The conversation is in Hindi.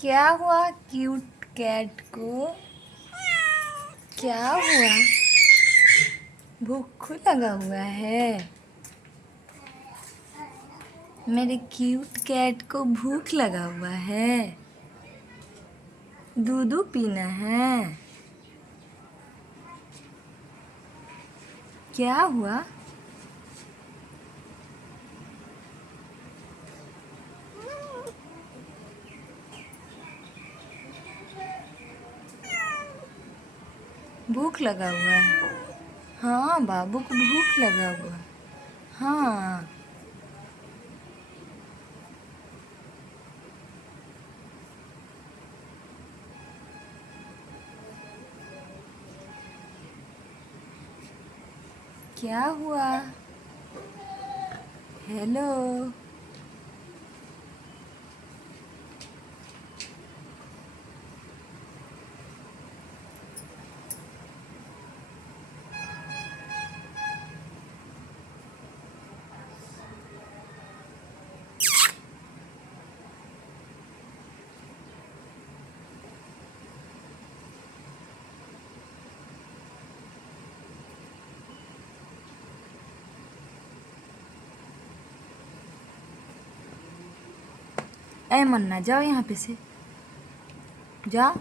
क्या हुआ क्यूट कैट को? क्या हुआ? भूख लगा हुआ है? मेरे क्यूट कैट को भूख लगा हुआ है? दूध पीना है? क्या हुआ? भूख लगा हुआ है? हाँ, बाबू को भूख लगा हुआ है। हाँ। क्या हुआ? हेलो। ए मन्ना, जाओ यहाँ पे से, जाओ।